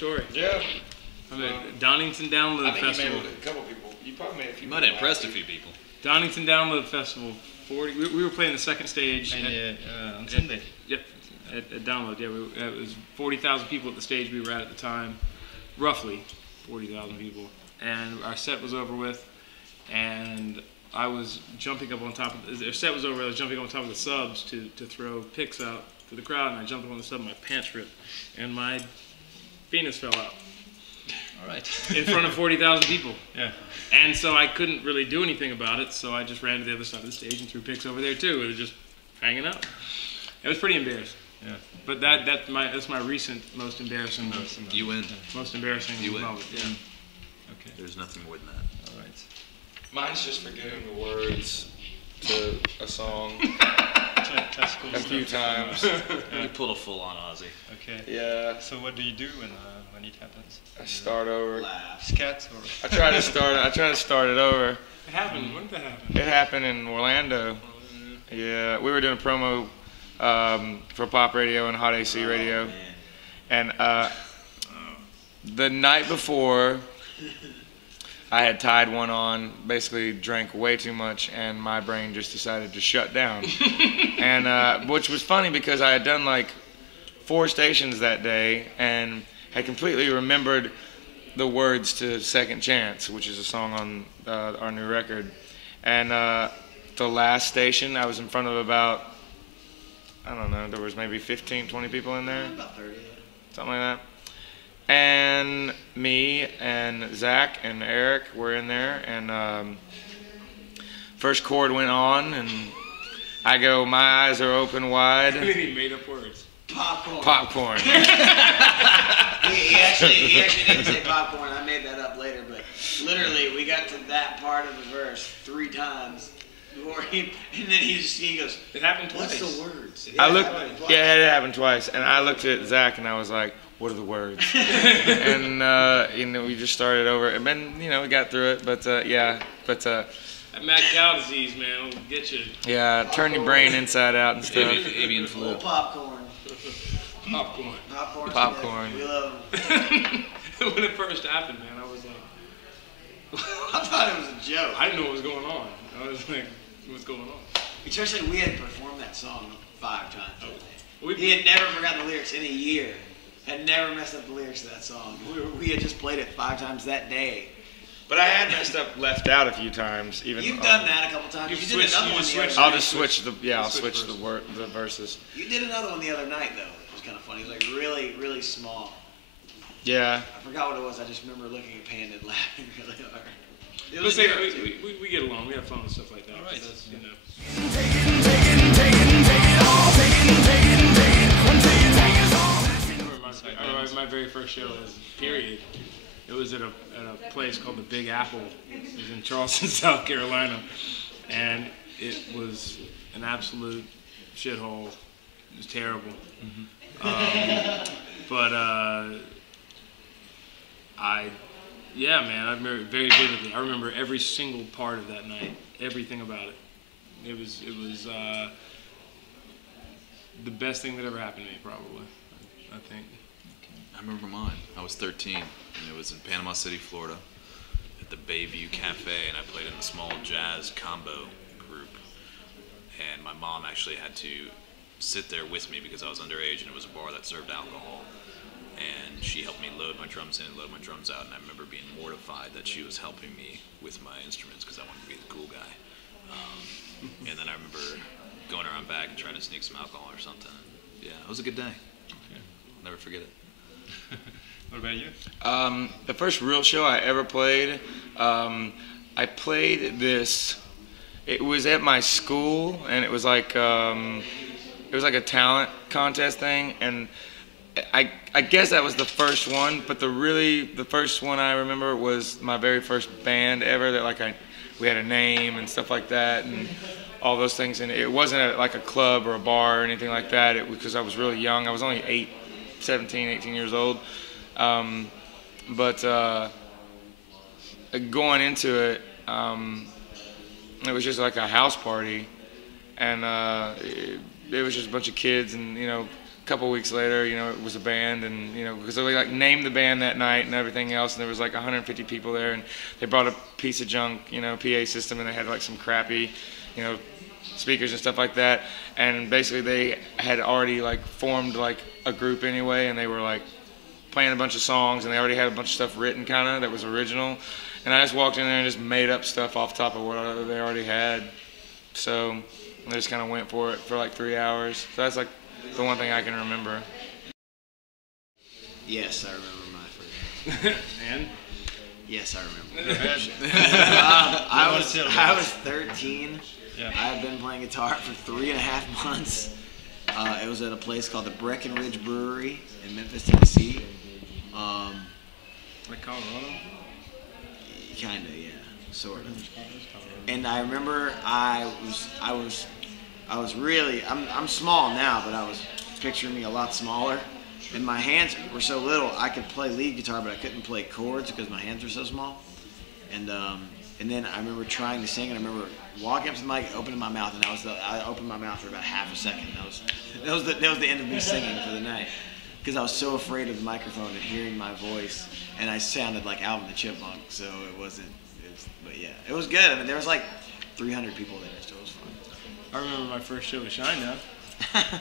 story. Yeah. I mean, Donington Download Festival. You made a couple people. You probably made a few. You might have impressed a few people. Donington Download Festival. 40. We were playing the second stage. On Sunday. Yep. At Download. Yeah, it was 40,000 people at the stage we were at the time. Roughly 40,000 people. And our set was over with. And I was jumping up on top of their set was over. I was jumping on top of the subs to throw picks out to the crowd, and I jumped up on the sub. And my pants ripped, and my penis fell out. All right. In front of 40,000 people. Yeah. And so I couldn't really do anything about it. So I just ran to the other side of the stage and threw picks over there too. It was just hanging out. It was pretty embarrassing. Yeah. But that's my recent most embarrassing. You win. Most embarrassing. You win. Moment. Yeah. Okay. There's nothing more than that. All right. Mine's just forgetting the words to a song Classical a few times. You pulled a full-on Aussie. Okay. Yeah. So what do you do when it happens? I start over. Scat or? I try to start it over. It happened. When did that happen? It happened in Orlando. Yeah, we were doing a promo for Pop Radio and Hot AC Radio, and the night before, I had tied one on. Basically, drank way too much, and my brain just decided to shut down. And which was funny because I had done like 4 stations that day and had completely remembered the words to Second Chance, which is a song on our new record. And the last station, I was in front of about, I don't know, there was maybe 15, 20 people in there. About 30. Something like that. And me and Zach and Eric were in there, and first chord went on, and I go, my eyes are open wide. And then he made up words. Popcorn. Popcorn. he actually didn't say popcorn. I made that up later, but literally we got to that part of the verse 3 times before and then he goes, It happened twice. what's the words? I looked, yeah, it happened twice, and I looked at Zach and I was like, what are the words? And we just started over, and then we got through it, but That mad cow disease, man, will get you. yeah, turn your brain inside out and stuff. Avian flu. Popcorn. Popcorn. Popcorn. We love them. When it first happened, man, I was like, I thought it was a joke. I didn't know what was going on. I was like, what's going on? Especially we had performed that song 5 times. We- He had never forgotten the lyrics in a year. Had never messed up the lyrics to that song. We had just played it 5 times that day. But I had messed up, left out a few times. Even You've done that a couple times. You've You did switched- another you one just the other switched- night. I'll just switch I'll Switch switch the verses. You did another one the other night though. It was kind of funny. It was like really, really small. Yeah. I forgot what it was. I just remember looking at Panda and laughing really hard. It Let's was say a joke. we get along. We have fun with stuff like that. All right. That's, I remember my very first show was period. It was at a place called the Big Apple. It was in Charleston, South Carolina, and it was an absolute shithole. It was terrible. But I remember very vividly. I remember every single part of that night, everything about it. It was the best thing that ever happened to me, probably. I think. I remember mine. I was 13, and it was in Panama City, Florida, at the Bayview Cafe, and I played in a small jazz combo group. And my mom actually had to sit there with me because I was underage, and it was a bar that served alcohol. And she helped me load my drums in and load my drums out, and I remember being mortified that she was helping me with my instruments because I wanted to be the cool guy. And then I remember going around back and trying to sneak some alcohol or something. Yeah, it was a good day. Okay. I'll never forget it. What about you? The first real show I ever played, I played this. It was at my school, and it was like a talent contest thing, and I guess that was the first one. But the first one I remember was my very first band ever. That we had a name and stuff like that, and all those things. And it wasn't like a club or a bar or anything like that. It was because I was really young. I was only 17, 18 years old. But going into it, it was just like a house party, and it was just a bunch of kids and couple weeks later, you know, it was a band, and you know, because they like named the band that night and everything else, and there was like 150 people there, and they brought a piece of junk, you know, PA system, and they had like some crappy, you know, speakers and stuff like that, and basically they had already like formed like a group anyway, and they were like playing a bunch of songs, and they already had a bunch of stuff written kind of that was original, and I just walked in there and just made up stuff off top of what they already had. So I just kind of went for it for like 3 hours. So that's like the one thing I can remember. Yes, I remember my first. And? Yes, I remember. I I was 13. Yeah. I had been playing guitar for 3.5 months. It was at a place called the Breckenridge Brewery in Memphis, Tennessee. Like Colorado? Kinda, yeah, sort of. And I remember I'm small now, but I was picturing me a lot smaller. And my hands were so little, I could play lead guitar, but I couldn't play chords because my hands were so small. And then I remember trying to sing, and I remember walking up to the mic, opening my mouth, and I opened my mouth for about half a second. That was the end of me singing for the night, because I was so afraid of the microphone and hearing my voice, and I sounded like Alvin the Chipmunk. So but yeah, it was good. I mean, there was like 300 people there, so it was fun. I remember my first show with Shinedown.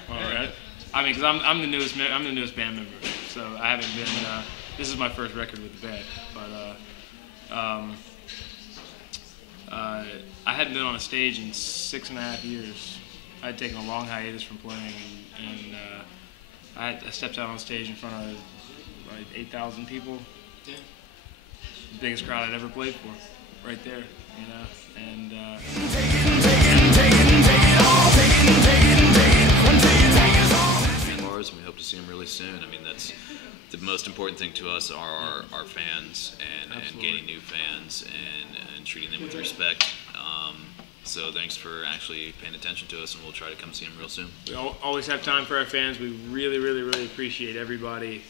All right. I mean, because I'm the newest band member, so I haven't been. This is my first record with the band, but I hadn't been on a stage in 6.5 years. I had taken a long hiatus from playing, and I stepped out on stage in front of like 8,000 people. Yeah. The biggest crowd I'd ever played for, right there, you know, and. And we hope to see them really soon. I mean, that's the most important thing to us are our fans and gaining new fans and treating them with respect. So thanks for actually paying attention to us, and we'll try to come see them real soon. We always have time for our fans. We really, really, really appreciate everybody,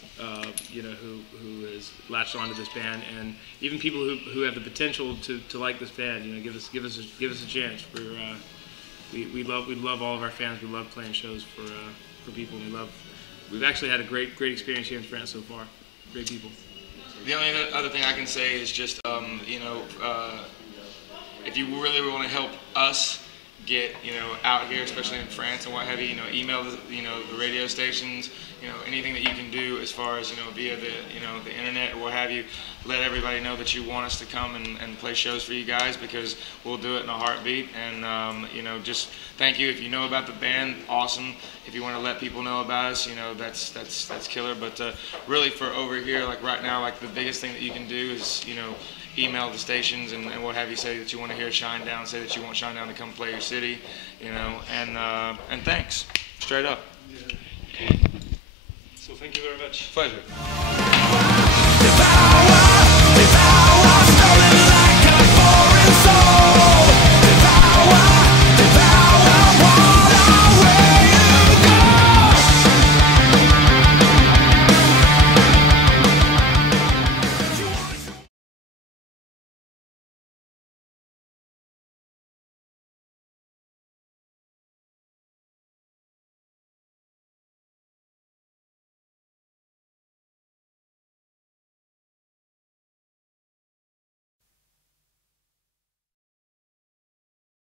you know, who has latched onto this band, and even people who have the potential to like this band. You know, give us a chance. We love all of our fans. We love playing shows for people. We've actually had a great experience here in France so far. Great people. The only other thing I can say is just, you know, if you really want to help us get, you know, out here, especially in France and what have you, you know, email the radio stations, you know, anything that you can do as far as, you know, via the internet or what have you. Let everybody know that you want us to come and play shows for you guys, because we'll do it in a heartbeat. And you know, just thank you. If you know about the band, awesome. If you want to let people know about us, you know, that's killer. But really, for over here, like right now, like the biggest thing that you can do is, you know, email the stations and what have you, say that you want to hear Shinedown, say that you want Shinedown to come play your city, you know, and thanks, straight up. So thank you very much. Pleasure.